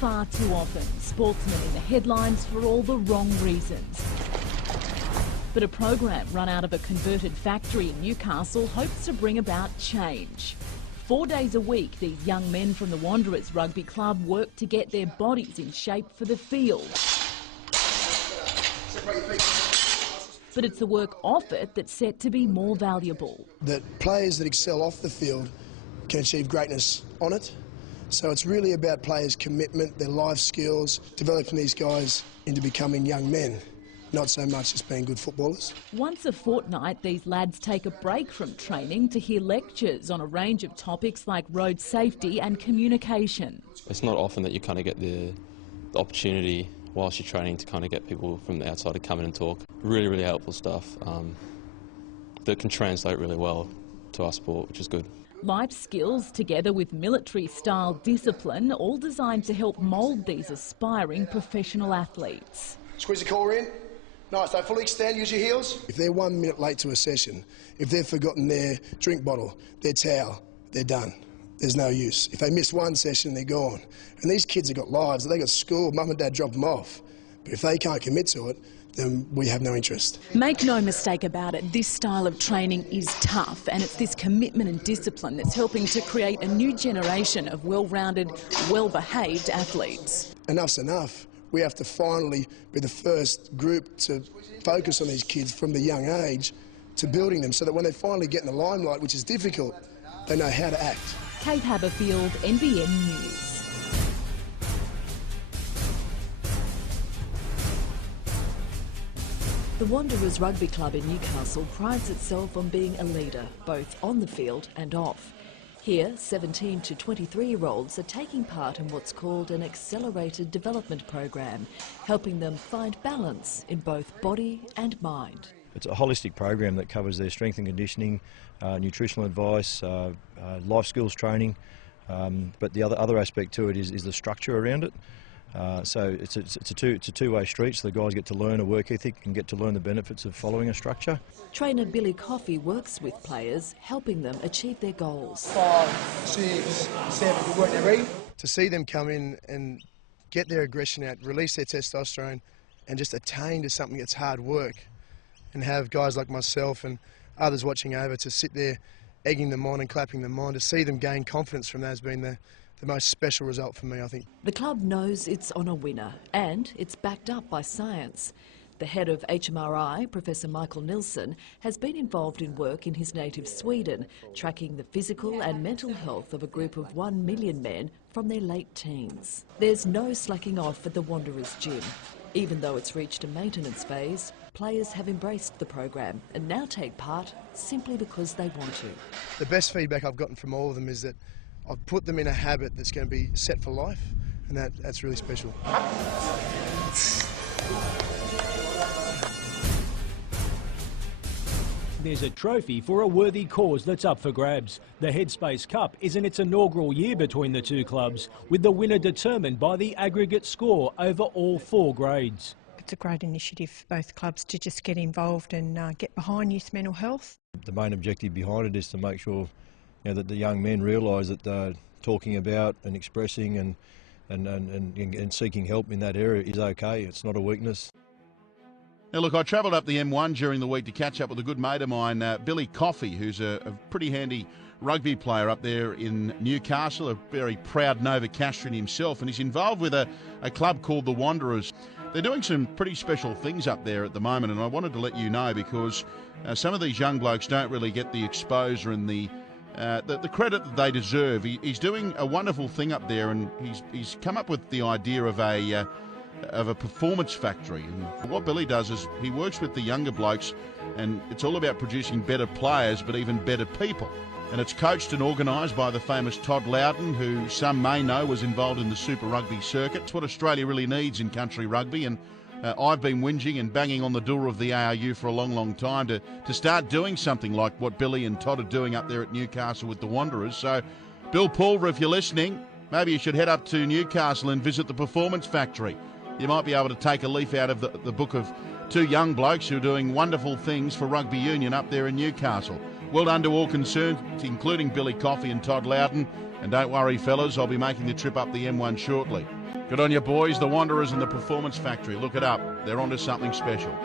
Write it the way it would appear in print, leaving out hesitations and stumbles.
Far too often, sportsmen in the headlines for all the wrong reasons. But a program run out of a converted factory in Newcastle hopes to bring about change. 4 days a week, these young men from the Wanderers Rugby Club work to get their bodies in shape for the field. But it's the work off it that's set to be more valuable. That players that excel off the field can achieve greatness on it. So it's really about players' commitment, their life skills, developing these guys into becoming young men, not so much as being good footballers. Once a fortnight, these lads take a break from training to hear lectures on a range of topics like road safety and communication. It's not often that you kind of get the opportunity whilst you're training to kind of get people from the outside to come in and talk. Really, really helpful stuff that can translate really well to our sport, which is good. Life skills together with military-style discipline, all designed to help mould these aspiring professional athletes. Squeeze the core in. Nice, don't fully extend, use your heels. If they're 1 minute late to a session, if they've forgotten their drink bottle, their towel, they're done. There's no use. If they miss one session, they're gone. And these kids have got lives, they've got school, mum and dad drop them off. But if they can't commit to it, then we have no interest. Make no mistake about it, this style of training is tough, and it's this commitment and discipline that's helping to create a new generation of well-rounded, well-behaved athletes. Enough's enough. We have to finally be the first group to focus on these kids from the young age to building them so that when they finally get in the limelight, which is difficult, they know how to act. Kate Haberfield, NBN News. The Wanderers Rugby Club in Newcastle prides itself on being a leader, both on the field and off. Here, 17 to 23-year-olds are taking part in what's called an accelerated development program, helping them find balance in both body and mind. It's a holistic program that covers their strength and conditioning, nutritional advice, life skills training, but the other aspect to it is the structure around it. So it's a two-way street, so the guys get to learn a work ethic and get to learn the benefits of following a structure. Trainer Billy Coffey works with players, helping them achieve their goals. 5, 6, 7, good work, now ready? To see them come in and get their aggression out, release their testosterone and just attain to something that's hard work, and have guys like myself and others watching over to sit there egging them on and clapping them on, to see them gain confidence from that has been the most special result for me, I think. The club knows it's on a winner, and it's backed up by science. The head of HMRI, Professor Michael Nilsson, has been involved in work in his native Sweden, tracking the physical and mental health of a group of 1 million men from their late teens. There's no slacking off at the Wanderers gym. Even though it's reached a maintenance phase, players have embraced the program and now take part simply because they want to. The best feedback I've gotten from all of them is that I've put them in a habit that's going to be set for life, and that's really special. There's a trophy for a worthy cause that's up for grabs. The Headspace Cup is in its inaugural year between the two clubs, with the winner determined by the aggregate score over all 4 grades. It's a great initiative for both clubs to just get involved and get behind youth mental health. The main objective behind it is to make sure that the young men realise that talking about and expressing and seeking help in that area is okay. It's not a weakness. Now look, I travelled up the M1 during the week to catch up with a good mate of mine, Billy Coffey, who's a pretty handy rugby player up there in Newcastle, a very proud Nova Castrian himself, and he's involved with a club called the Wanderers. They're doing some pretty special things up there at the moment, and I wanted to let you know because some of these young blokes don't really get the exposure and the credit that they deserve. He's doing a wonderful thing up there, and he's come up with the idea of a performance factory. And what Billy does is he works with the younger blokes, and it's all about producing better players, but even better people. And it's coached and organised by the famous Todd Loudon, who some may know was involved in the Super Rugby circuit. It's what Australia really needs in country rugby, and I've been whinging and banging on the door of the ARU for a long, long time to start doing something like what Billy and Todd are doing up there at Newcastle with the Wanderers. So, Bill Pulver, if you're listening, maybe you should head up to Newcastle and visit the Performance Factory. You might be able to take a leaf out of the book of 2 young blokes who are doing wonderful things for rugby union up there in Newcastle. Well done to all concerned, including Billy Coffey and Todd Loudon. And don't worry, fellas, I'll be making the trip up the M1 shortly. Good on you, boys. The Wanderers and the Performance Factory. Look it up. They're onto something special.